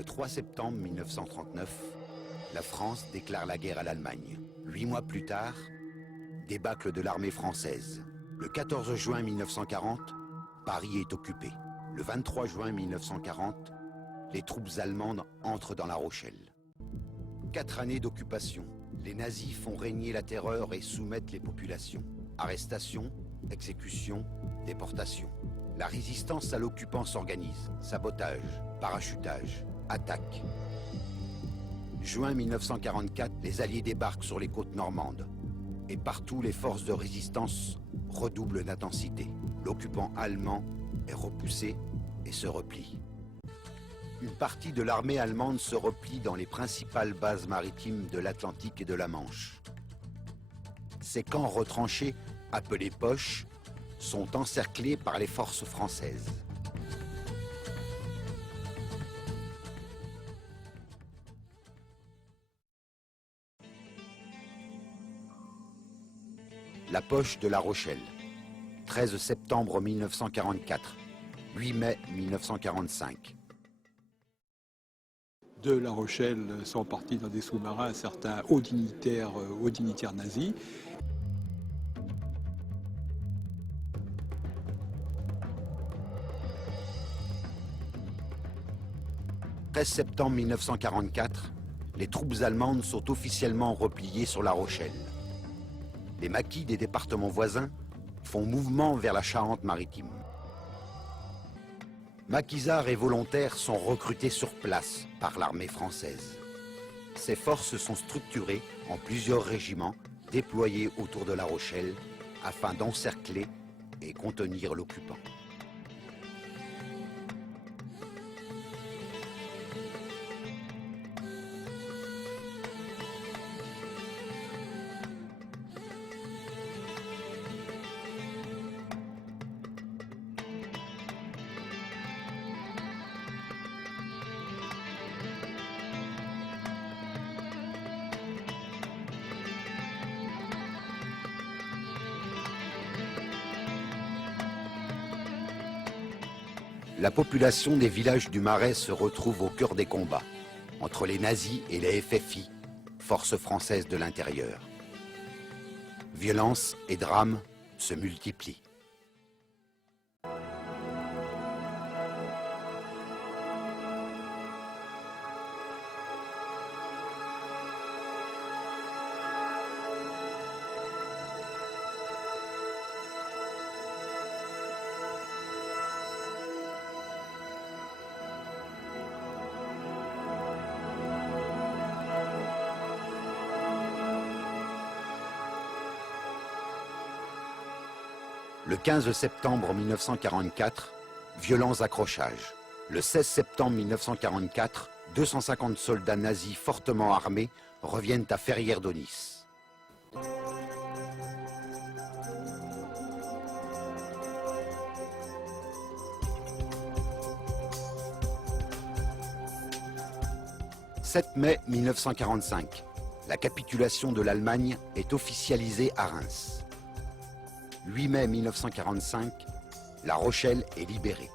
Le 3 septembre 1939, la France déclare la guerre à l'Allemagne. 8 mois plus tard, débâcle de l'armée française. Le 14 juin 1940, Paris est occupé. Le 23 juin 1940, les troupes allemandes entrent dans La Rochelle. 4 années d'occupation. Les nazis font régner la terreur et soumettent les populations. Arrestations, exécutions, déportations. La résistance à l'occupant s'organise. Sabotage, parachutage, attaque. Juin 1944, les Alliés débarquent sur les côtes normandes. Et partout, les forces de résistance redoublent d'intensité. L'occupant allemand est repoussé et se replie. Une partie de l'armée allemande se replie dans les principales bases maritimes de l'Atlantique et de la Manche. Ces camps retranchés, appelés poches, sont encerclés par les forces françaises. La poche de La Rochelle, 13 septembre 1944, 8 mai 1945. De La Rochelle sont partis dans des sous-marins certains hauts dignitaires nazis. Le 13 septembre 1944, les troupes allemandes sont officiellement repliées sur La Rochelle. Les maquis des départements voisins font mouvement vers la Charente-Maritime. Maquisards et volontaires sont recrutés sur place par l'armée française. Ces forces sont structurées en plusieurs régiments déployés autour de La Rochelle afin d'encercler et contenir l'occupant. La population des villages du Marais se retrouve au cœur des combats, entre les nazis et les FFI, forces françaises de l'intérieur. Violence et drames se multiplient. Le 15 septembre 1944, violents accrochages. Le 16 septembre 1944, 250 soldats nazis fortement armés reviennent à Ferrières-d'Aunis. « 7 mai 1945, la capitulation de l'Allemagne est officialisée à Reims. 8 mai 1945, La Rochelle est libérée.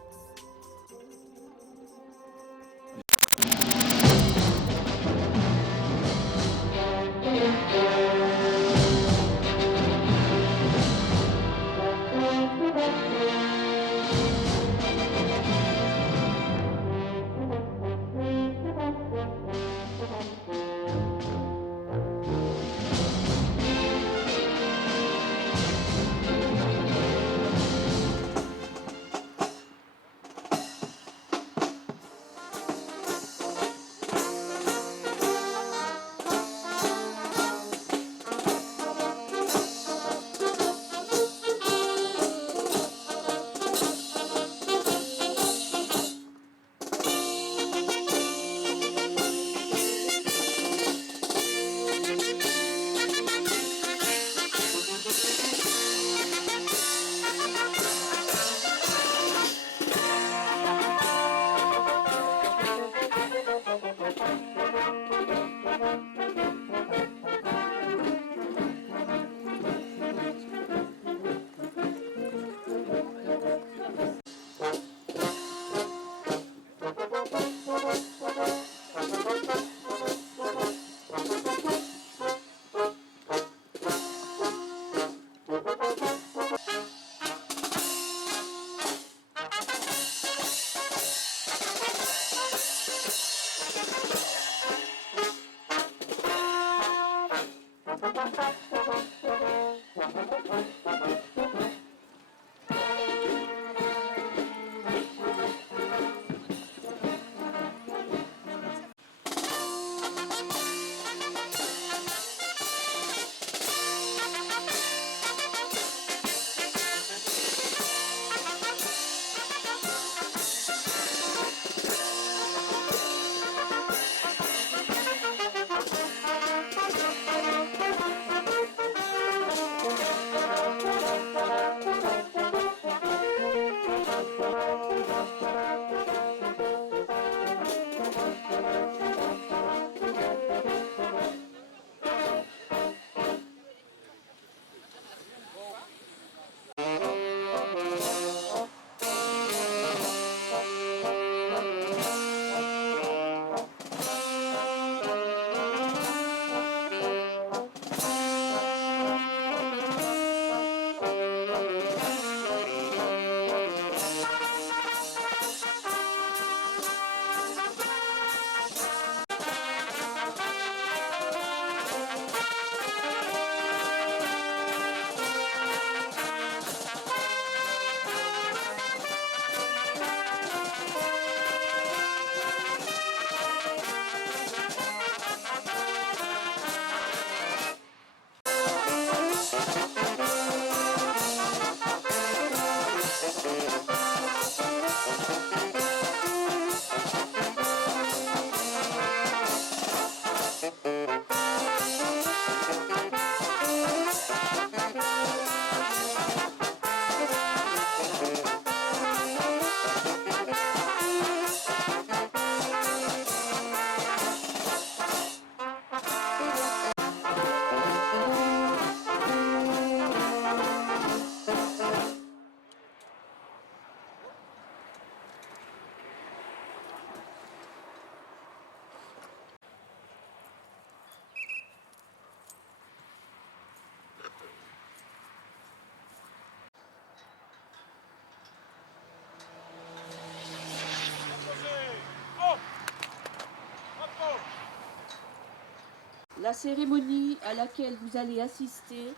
La cérémonie à laquelle vous allez assister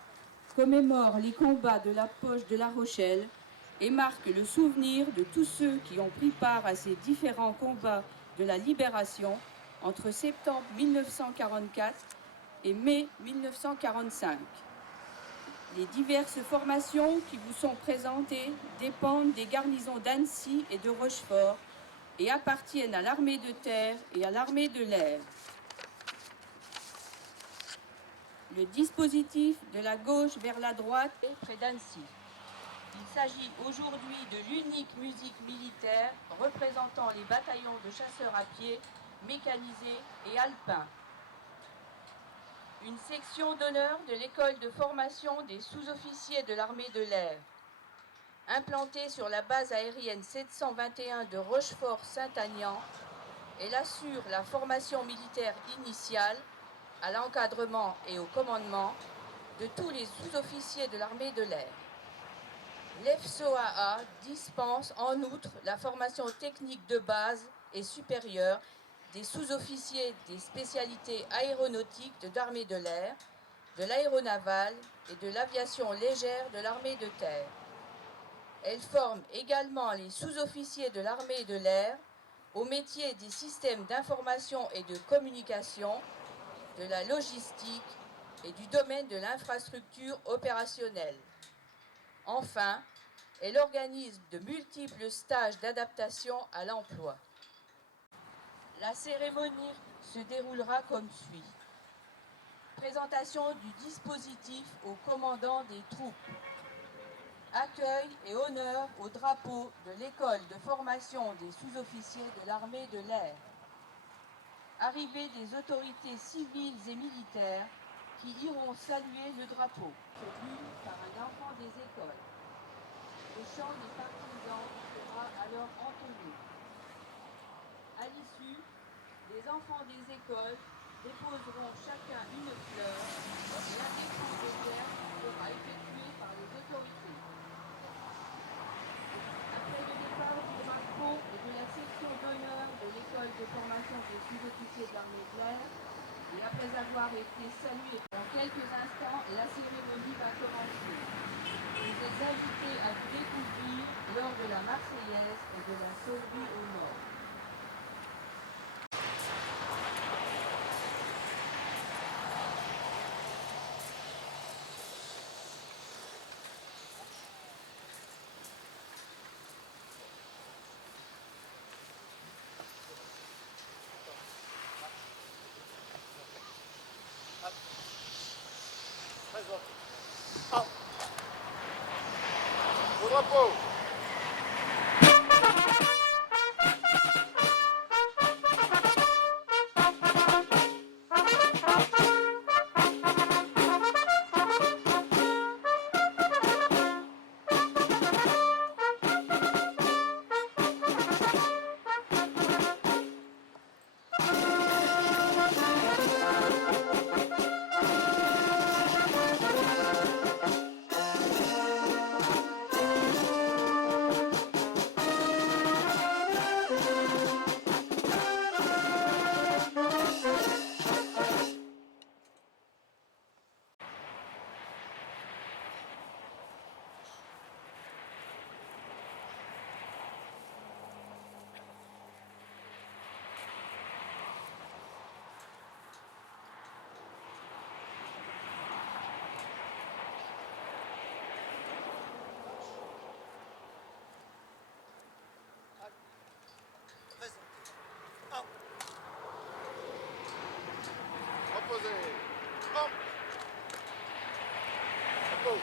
commémore les combats de la poche de La Rochelle et marque le souvenir de tous ceux qui ont pris part à ces différents combats de la libération entre septembre 1944 et mai 1945. Les diverses formations qui vous sont présentées dépendent des garnisons d'Annecy et de Rochefort et appartiennent à l'armée de terre et à l'armée de l'air. Le dispositif de la gauche vers la droite est près d'Annecy. Il s'agit aujourd'hui de l'unique musique militaire représentant les bataillons de chasseurs à pied, mécanisés et alpins. Une section d'honneur de l'école de formation des sous-officiers de l'armée de l'air. Implantée sur la base aérienne 721 de Rochefort-Saint-Agnand, elle assure la formation militaire initiale à l'encadrement et au commandement de tous les sous-officiers de l'armée de l'air. L'EFSOAA dispense en outre la formation technique de base et supérieure des sous-officiers des spécialités aéronautiques de l'armée de l'air, de l'aéronavale et de l'aviation légère de l'armée de terre. Elle forme également les sous-officiers de l'armée de l'air au métier des systèmes d'information et de communication, de la logistique et du domaine de l'infrastructure opérationnelle. Enfin, elle organise de multiples stages d'adaptation à l'emploi. La cérémonie se déroulera comme suit. Présentation du dispositif au commandant des troupes. Accueil et honneur au drapeau de l'école de formation des sous-officiers de l'armée de l'air. Arrivée des autorités civiles et militaires qui iront saluer le drapeau, tenu par un enfant des écoles. Le chant des partisans sera alors entonné. À l'issue, les enfants des écoles déposeront chacun une fleur et la dépose de terre sera effectuée par les autorités. Après le départ du drapeau et de la section d'honneur de l'école de formation des sous-officiers de l'armée de l'air, et après avoir été salués dans quelques instants, la cérémonie va commencer. Vous êtes invités à vous découvrir lors de la Marseillaise et de la Sauverie au Nord. Au drapeau. Reposez. Hop. Repos.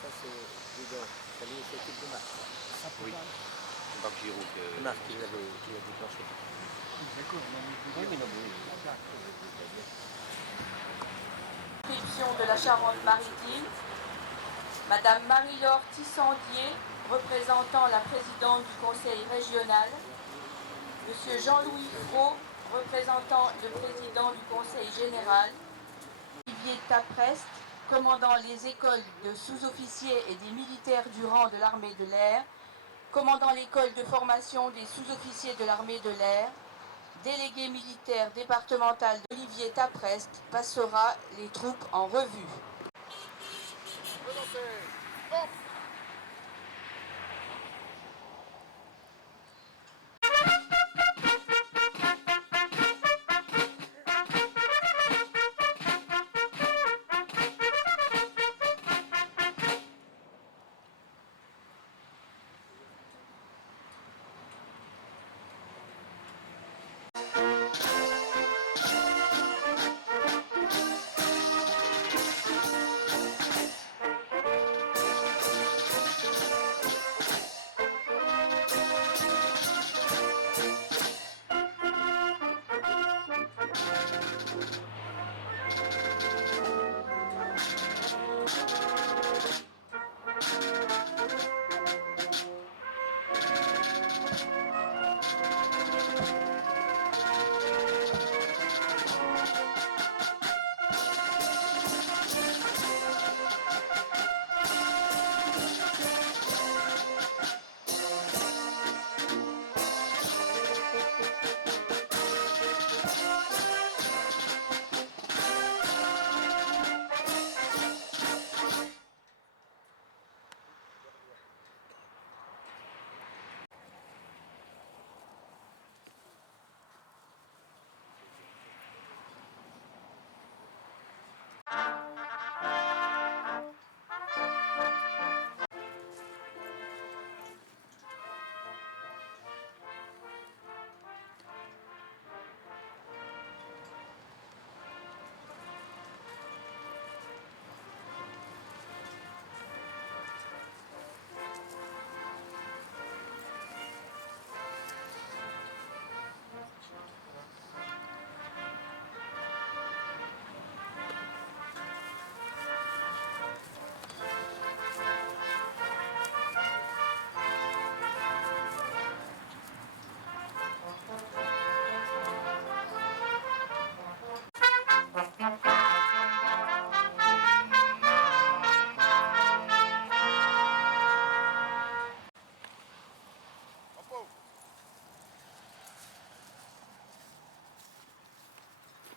Ça c'est Ludo, ça lui s'occupe de Marc. Oui. Marc Giroud. Marc qui l'a déclenché. D'accord, Oui, mais non, oui. Inscription de la Charente-Maritime, Madame Marie-Laure Tissandier, représentant la présidente du conseil régional, Monsieur Jean-Louis Faux, représentant le président du Conseil général, Olivier Taprest, commandant les écoles de sous-officiers et des militaires du rang de l'armée de l'air, commandant l'école de formation des sous-officiers de l'armée de l'air, délégué militaire départemental d'Olivier Taprest, passera les troupes en revue.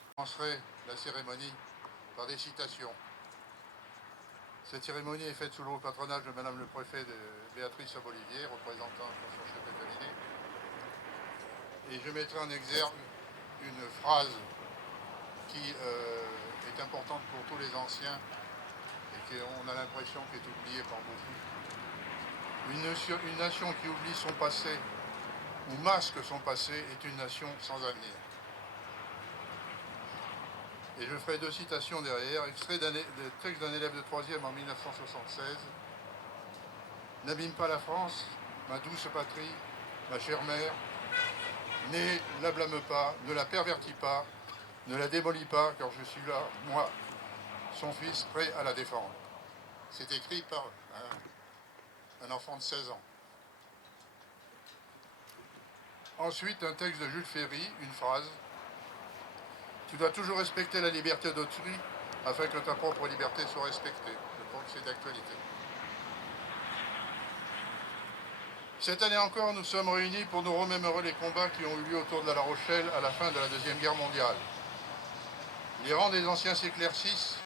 Je commencerai la cérémonie par des citations. Cette cérémonie est faite sous le haut patronage de Madame le préfet de Béatrice Olivier, représentant son chef de cabinet. Et je mettrai en exergue une phrase qui est importante pour tous les anciens et qu'on a l'impression qu'elle est oubliée par beaucoup. Une nation qui oublie son passé ou masque son passé est une nation sans avenir. Et je ferai deux citations derrière, extrait de texte d'un élève de 3e en 1976. N'abîme pas la France, ma douce patrie, ma chère mère. Ne la blâme pas, ne la pervertis pas, ne la démolis pas, car je suis là, moi, son fils, prêt à la défendre. C'est écrit par un enfant de 16 ans. Ensuite, un texte de Jules Ferry, une phrase. Tu dois toujours respecter la liberté d'autrui afin que ta propre liberté soit respectée. Je crois que c'est d'actualité. Cette année encore, nous sommes réunis pour nous remémorer les combats qui ont eu lieu autour de La Rochelle à la fin de la Deuxième Guerre mondiale. Les rangs des anciens s'éclaircissent